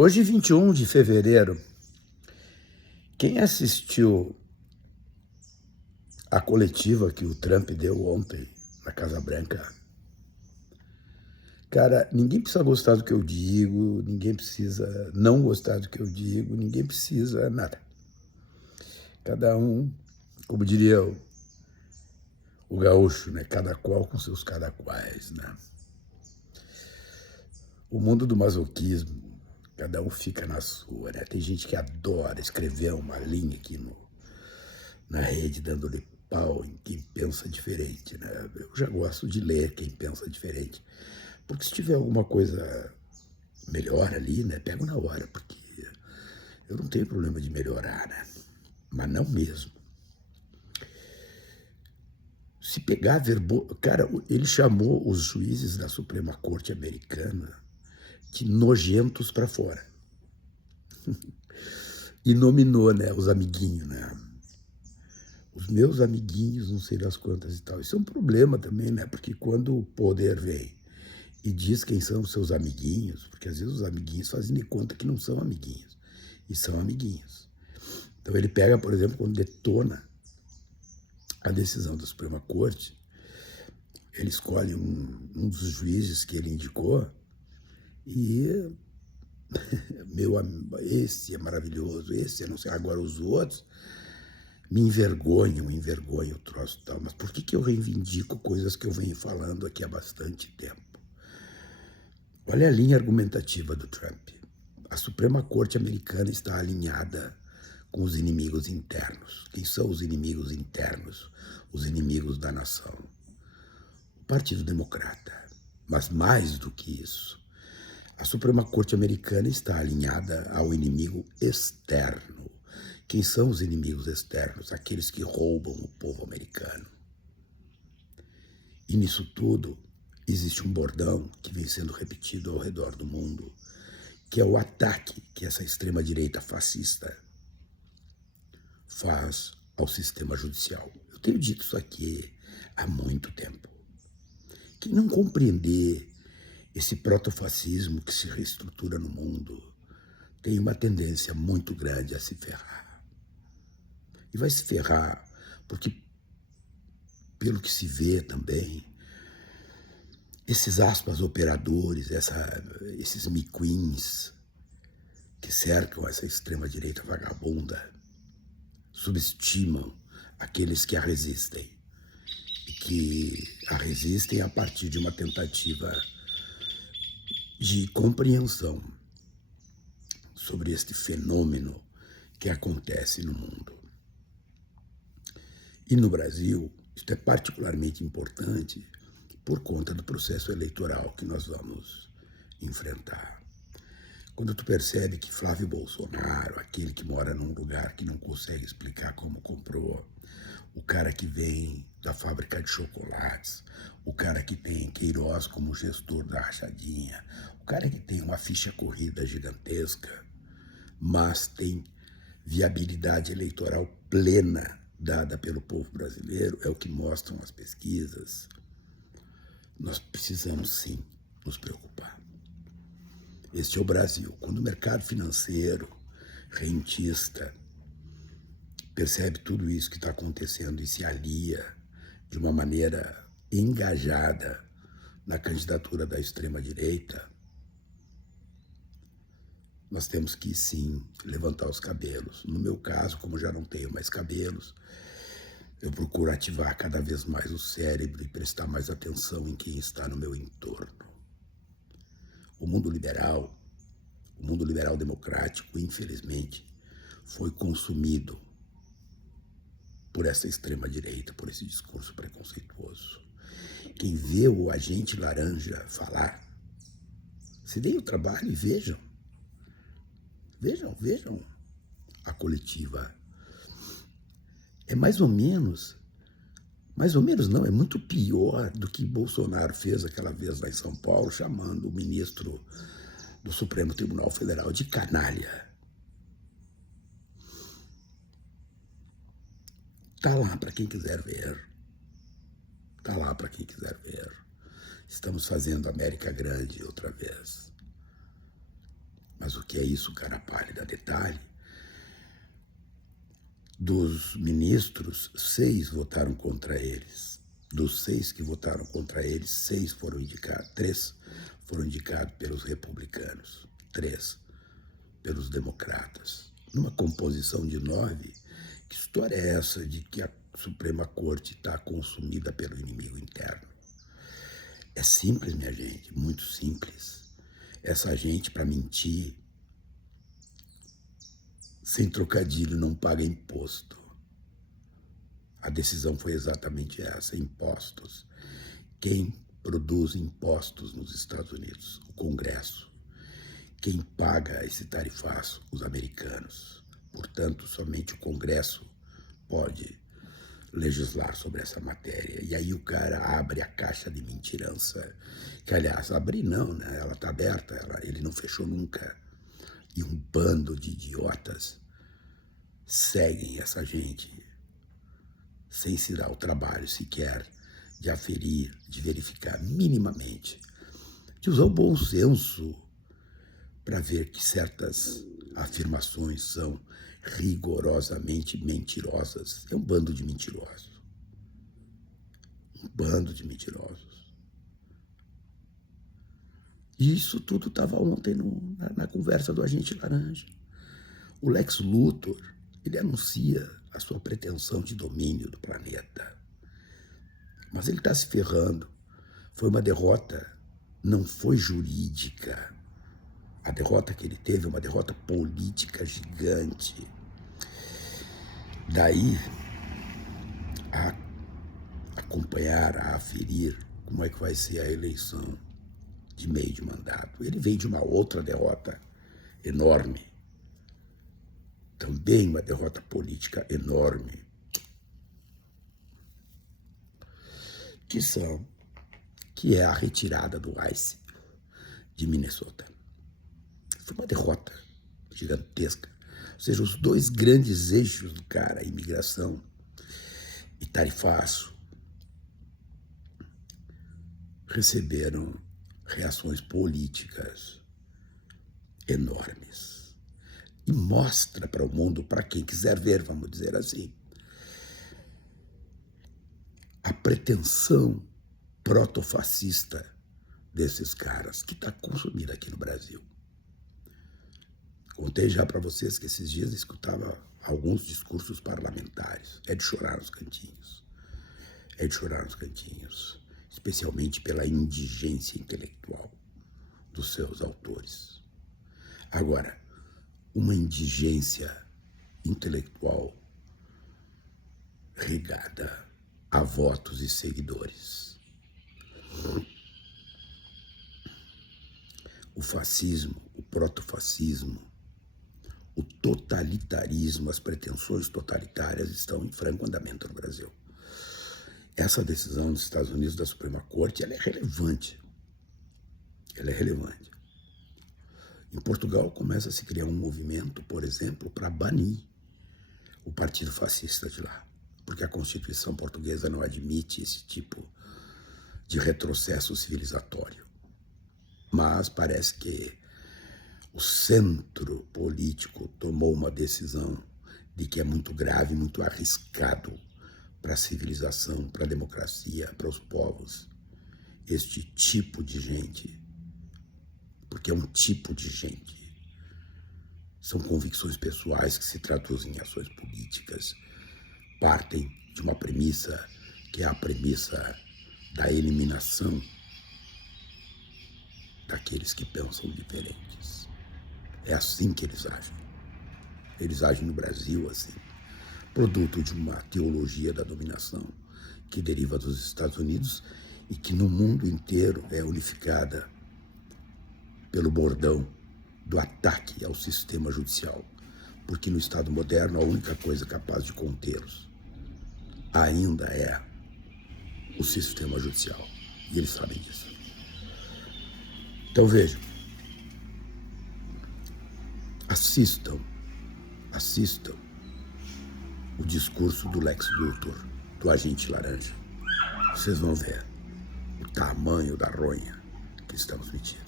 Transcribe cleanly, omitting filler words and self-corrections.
Hoje, 21 de fevereiro, quem assistiu a coletiva que o Trump deu ontem na Casa Branca, cara, ninguém precisa gostar do que eu digo, ninguém precisa não gostar do que eu digo, ninguém precisa nada. Cada um, como diria o gaúcho, né? Cada qual com seus cada quais, né? O mundo do masoquismo, cada um fica na sua, né? Tem gente que adora escrever uma linha aqui na rede, dando-lhe pau em quem pensa diferente, né? Eu já gosto de ler quem pensa diferente, porque se tiver alguma coisa melhor ali, né? Pego na hora, porque eu não tenho problema de melhorar, né? Mas não mesmo. Se pegar cara, ele chamou os juízes da Suprema Corte Americana de nojentos para fora. E nominou, né, os amiguinhos, né? Os meus amiguinhos, não sei das quantas e tal. Isso é um problema também, né? Porque quando o poder vem e diz quem são os seus amiguinhos, porque às vezes os amiguinhos fazem de conta que não são amiguinhos, e são amiguinhos. Então ele pega, por exemplo, quando detona a decisão da Suprema Corte, ele escolhe um dos juízes que ele indicou e esse é maravilhoso, esse é não sei, agora os outros me envergonham o troço e tal. Mas por que eu reivindico coisas que eu venho falando aqui há bastante tempo? Olha a linha argumentativa do Trump. A Suprema Corte Americana está alinhada com os inimigos internos. Quem são os inimigos internos? Os inimigos da nação. O Partido Democrata. Mas mais do que isso, a Suprema Corte Americana está alinhada ao inimigo externo. Quem são os inimigos externos? Aqueles que roubam o povo americano. E nisso tudo, existe um bordão que vem sendo repetido ao redor do mundo, que é o ataque que essa extrema-direita fascista faz ao sistema judicial. Eu tenho dito isso aqui há muito tempo. Quem não compreender esse protofascismo que se reestrutura no mundo tem uma tendência muito grande a se ferrar. E vai se ferrar porque, pelo que se vê também, esses aspas operadores, esses miquins que cercam essa extrema-direita vagabunda, subestimam aqueles que a resistem. E que a resistem a partir de uma tentativa de compreensão sobre este fenômeno que acontece no mundo. E no Brasil, isso é particularmente importante por conta do processo eleitoral que nós vamos enfrentar. Quando tu percebe que Flávio Bolsonaro, aquele que mora num lugar que não consegue explicar como comprou, o cara que vem da fábrica de chocolates, o cara que tem Queiroz como gestor da rachadinha, o cara que tem uma ficha corrida gigantesca, mas tem viabilidade eleitoral plena dada pelo povo brasileiro, é o que mostram as pesquisas. Nós precisamos, sim, nos preocupar. Este é o Brasil. Quando o mercado financeiro, rentista, percebe tudo isso que está acontecendo e se alia de uma maneira engajada na candidatura da extrema-direita, nós temos que, sim, levantar os cabelos. No meu caso, como já não tenho mais cabelos, eu procuro ativar cada vez mais o cérebro e prestar mais atenção em quem está no meu entorno. O mundo liberal democrático, infelizmente, foi consumido por essa extrema-direita, por esse discurso preconceituoso. Quem vê o agente laranja falar, se deem o trabalho e vejam. Vejam a coletiva. É mais ou menos não, é muito pior do que Bolsonaro fez aquela vez lá em São Paulo, chamando o ministro do Supremo Tribunal Federal de canalha. Tá lá para quem quiser ver. Tá lá para quem quiser ver. Estamos fazendo América grande outra vez. Mas o que é isso, cara pálida, detalhe, dos ministros, 6 votaram contra eles. Dos 6 que votaram contra eles, 6 foram indicados, 3 foram indicados pelos republicanos, 3 pelos democratas. Numa composição de 9, que história é essa de que a Suprema Corte está consumida pelo inimigo interno? É simples, minha gente, muito simples. Essa gente, para mentir, sem trocadilho, não paga imposto. A decisão foi exatamente essa, impostos. Quem produz impostos nos Estados Unidos? O Congresso. Quem paga esse tarifaço? Os americanos. Portanto, somente o Congresso pode legislar sobre essa matéria. E aí o cara abre a caixa de mentirança, que aliás, abrir não, né? Ela está aberta, ele não fechou nunca. E um bando de idiotas seguem essa gente sem se dar o trabalho sequer de aferir, de verificar minimamente, de usar o bom senso para ver que certas afirmações são rigorosamente mentirosas. É um bando de mentirosos. Um bando de mentirosos. E isso tudo estava ontem na conversa do Agente Laranja. O Lex Luthor, ele anuncia a sua pretensão de domínio do planeta. Mas ele está se ferrando. Foi uma derrota, não foi jurídica. A derrota que ele teve é uma derrota política gigante. Daí, a acompanhar, a aferir como é que vai ser a eleição de meio de mandato. Ele vem de uma outra derrota enorme. Também uma derrota política enorme. Que é a retirada do ICE de Minnesota. Foi uma derrota gigantesca. Ou seja, os dois grandes eixos do cara, imigração e tarifaço, receberam reações políticas enormes. E mostra para o mundo, para quem quiser ver, vamos dizer assim, a pretensão protofascista desses caras, que está consumida aqui no Brasil. Contei já para vocês que esses dias escutava alguns discursos parlamentares. É de chorar nos cantinhos. É de chorar nos cantinhos. Especialmente pela indigência intelectual dos seus autores. Agora, uma indigência intelectual regada a votos e seguidores. O fascismo, o protofascismo, o totalitarismo, as pretensões totalitárias estão em franco andamento no Brasil. Essa decisão dos Estados Unidos da Suprema Corte, ela é relevante. Ela é relevante. Em Portugal começa a se criar um movimento, por exemplo, para banir o partido fascista de lá, porque a Constituição portuguesa não admite esse tipo de retrocesso civilizatório. Mas parece que o centro político tomou uma decisão de que é muito grave, muito arriscado para a civilização, para a democracia, para os povos, este tipo de gente, porque é um tipo de gente. São convicções pessoais que se traduzem em ações políticas, partem de uma premissa que é a premissa da eliminação daqueles que pensam diferentes. É assim que eles agem. Eles agem no Brasil assim, produto de uma teologia da dominação que deriva dos Estados Unidos e que no mundo inteiro é unificada pelo bordão do ataque ao sistema judicial. Porque no Estado moderno a única coisa capaz de contê-los ainda é o sistema judicial. E eles sabem disso. Então vejam, assistam o discurso do Lex Luthor, do Agente Laranja. Vocês vão ver o tamanho da ronha que estamos metidos.